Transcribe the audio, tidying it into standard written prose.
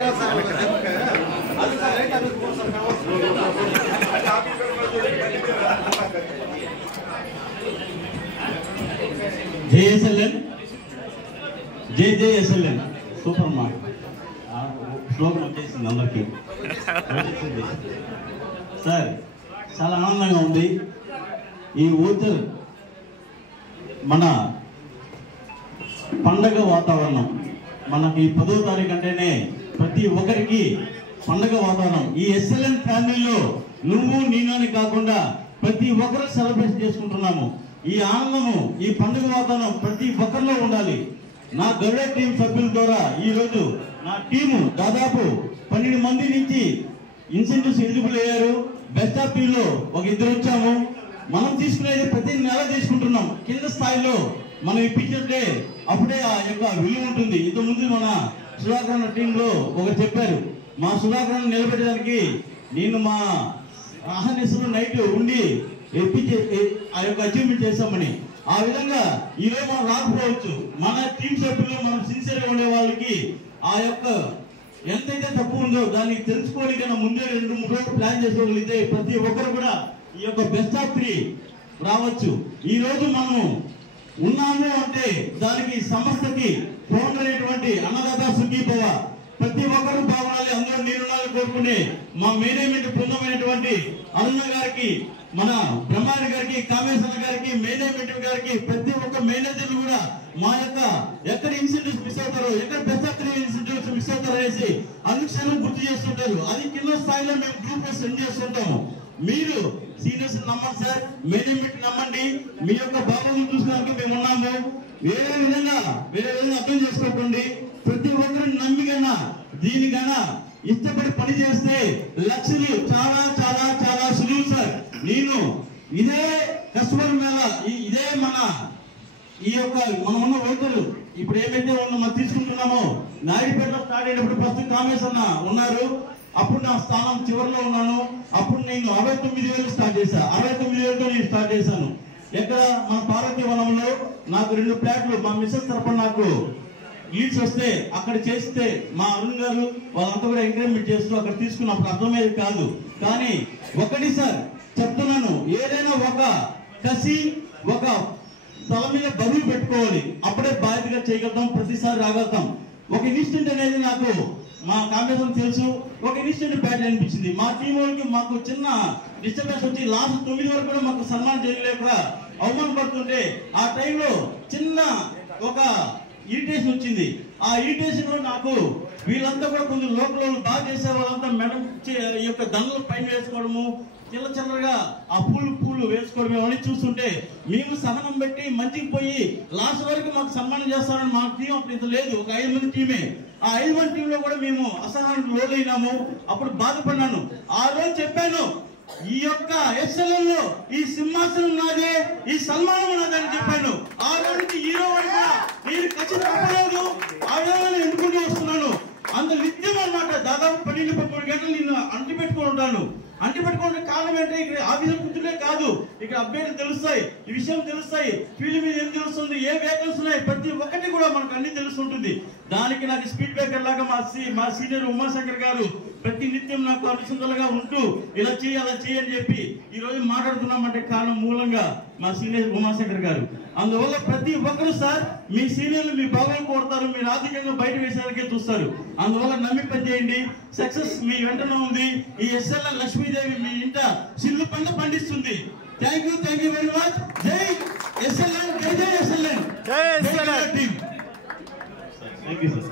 JSLN JJSLN super mart slogan వచ్చేసింది అందరికీ. Sir చాలా ఆనందంగా ఉంది. ఈ ఊచర్ మన పండగ వాతావరణం మనకి 10వ తారీఖు అంటేనే ప్రతి ఒక్కరికి పండగ వాతావరణం. ఈ ఎస్ఎల్ఎన్ ఫ్యామిలీలో నువ్వు నేనని కాకుండా ప్రతి ఒక్కరు సెలబ్రేట్ చేసుకుంటున్నాము. ఈ ఆనందము ఈ పండుగ వాతావరణం ప్రతి ఒక్కరిలో ఉండాలి. నా గరుడ టీం సభ్యుల ద్వారా ఈరోజు నా టీము దాదాపు 12 మంది నుంచి ఇన్సెంటివ్స్ ఎలిజిబుల్ అయ్యారు. బెస్ట్ ఆఫ్ టీంలో ఒక 2 వచ్చాము. మనం తీసుకునేది ప్రతి నెల తీసుకుంటున్నాం. కింద స్థాయిలో మనం ఇప్పించే అప్పుడే ఆ యొక్క విలువ ఉంటుంది. ఇంతకుముందు మన సుధాకర్ టీంలో ఒకరు చెప్పారు, మా సుధాకర్ నిలబెట్టడానికి నేను మా ఆహ్వానిస్తున్న నైట్ ఉండి ఆ యొక్క అచీవ్మెంట్ చేస్తామని. ఆ విధంగా ఈరోజు మనం రాకపోవచ్చు. మన టీం సభ్యులు మనం సిన్సియర్గా ఉండే వాళ్ళకి ఆ యొక్క ఎంతైతే తప్పు ఉందో దాన్ని తెలుసుకోవడానికైనా ముందే 2-3 రోజులు ప్లాన్ చేసుకోగలిగితే ప్రతి ఒక్కరు కూడా ఈ యొక్క బెస్ట్ ఆఫ్ 3 రావచ్చు. ఈ రోజు మనము ఉన్నాము అంటే దానికి సంస్థకి ఫౌండర్ అయినటువంటి అన్నదాత సుఖీభవ ప్రతి ఒక్కరు బాగుండాలి, అందరూ నేనుండాలని కోరుకునే మా మేనేజ్మెంట్ బృందమైనటువంటి అరుణ గారికి, మన బ్రహ్మారెడ్డి గారికి, కామేశ్వర గారికి, మేనేజ్మెంట్ గారికి, ప్రతి ఒక్క మేనేజర్లు కూడా మా యొక్క ఎక్కడ ఇన్సెంటివ్స్ మిస్ అవుతారో, ఎక్కడ బెస్ట్ ఆఫ్ 3 ఇన్సెంటివ్స్ మిస్ అవుతారో అనేసి అనుక్షణం గుర్తు చేస్తుంటారు. అది కింద స్థాయిలో మేము గ్రూప్ లో సెండ్ చేస్తుంటాము. మీరు సీనియర్స్ నమ్మండి సార్, మేనేజ్మెంట్ నమ్మండి. మీ యొక్క బాధ్యతను చూసుకోవడానికి మేము ఉన్నాము. వేరే విధంగా అర్థం చేసుకోకండి. ప్రతి ఒక్కరిని నమ్మికైనా దీనికైనా ఇష్టపడి పని చేస్తే లక్షలు చాలా చాలా చాలా సులువు సార్. నేను ఇదే కస్టమర్ మేళ ఇదే మన ఈ యొక్క మనం ఉన్న ఓటర్లు ఇప్పుడు ఏమైతే మనం తీసుకుంటున్నామో నాయుడుపేటలో స్టార్ట్ అయినప్పుడు ఫస్ట్ కామేశ్ అన్న ఉన్నారు. అప్పుడు నా స్థానం చివరిలో ఉన్నాను. అప్పుడు నేను 69,000 స్టార్ట్ చేశాను. 69,000తో నేను స్టార్ట్ చేశాను. ఎక్కడ మన పార్వతీ వనంలో నాకు 2 ఫ్లాట్లు మా మిస్సెస్ తరపున నాకు లీడ్స్ వస్తే అక్కడ చేస్తే మా అరుణ్ గారు వాళ్ళంతా కూడా ఎంకరేజ్మెంట్ చేస్తూ అక్కడ తీసుకున్నప్పుడు అర్థమయ్యేది కాదు. కానీ ఒకటి సార్ చెప్తున్నాను, ఏదైనా ఒక కసి ఒక తల మీద బరువు పెట్టుకోవాలి. అప్పుడే బాధ్యతగా చేయగలుగుతాం, ప్రతిసారి రాగలుగుతాం. ఒక ఇన్స్టెంట్ అనేది నాకు మా కాంబినేషన్ తెలుసు. ఒక ఇన్స్టెంట్ బ్యాట్ అనిపించింది. మా టీం వాళ్ళకి మాకు చిన్న డిస్టర్బెన్స్ వచ్చి లాస్ట్ 9 వరకు కూడా మాకు సన్మానం చేయలేక అవమానపడుతుంటే ఆ టైంలో చిన్న ఒక ఇరిటేషన్ వచ్చింది. ఆ ఇరిటేషన్ లో నాకు వీళ్ళంతా కూడా కొంచెం లోకల్ బాగా చేసే వాళ్ళంతా మేడం ఈ యొక్క దండలు పైన వేసుకోవడము, చిల్లరగా ఆ పూలు వేసుకోవడం అవన్నీ చూస్తుంటే మేము సహనం పెట్టి మంచికి పోయి లాస్ట్ వరకు మాకు సన్మానం చేస్తారని మా టీం అప్పుడు ఇంత లేదు. ఒక 5 మంది టీమే. ఆ 5 మంది టీంలో కూడా మేము అసహనానికి లోనైనాము. అప్పుడు బాధపడినాను. ఆ రోజు చెప్పాను, ఈ యొక్క ఎస్ఎల్ఎన్ లో ఈ సింహాసనం నాదే, ఈ సన్మానం నాదని చెప్పాను. ఆ రోజు నుంచి ఈ రోజు వరకు నేను ఖచ్చితంగా ఆ విధంగా ఎన్నుకుంటూ వస్తున్నాను. అంత నిత్యం అన్నమాట. దాదాపు 12-13 గంటలు నేను అంటిపెట్టుకుని ఉంటాను. అంటిపెట్టుకునే కారణం ఏంటంటే ఇక్కడ ఆఫీసర్ కూర్చుంటే కాదు, ఇక్కడ అప్డేట్లు తెలుస్తాయి, ఈ విషయం తెలుస్తాయి, ఫీల్డ్ మీద ఏం తెలుస్తుంది, ఏ వేకెన్సీ ఉన్నాయి, ప్రతి ఒక్కటి కూడా మనకు అన్ని తెలుస్తుంటుంది. దానికి నాకు స్పీడ్ బ్రేకర్ లాగా మా సీనియర్ ఉమాశంకర్ గారు ప్రతి నిత్యం నాకు అనుసంధాలుగా ఉంటూ ఇలా చేయి అలా చేయి అని చెప్పి ఈ రోజు మాట్లాడుతున్నామంటే కారణం మూలంగా మా సీనియర్ ఉమాశంకర్ గారు. అందువల్ల ప్రతి ఒక్కరు సార్ మీ సీనియర్లు మీ బాగా కోరుతారు, మీరు ఆర్థికంగా బయట వేసేందుకే చూస్తారు. అందువల్ల నమ్మి పనిచేయండి. సక్సెస్ మీ వెంటనే ఉంది. ఈ ఎస్ఎల్ఎన్ లక్ష్మీదేవి మీ ఇంట సిల్లు పంట పండిస్తుంది. Thank you very much. జై ఎస్ఎల్ఎన్, జై ఎస్ఎల్ఎన్, జై టీమ్. Thank you sir.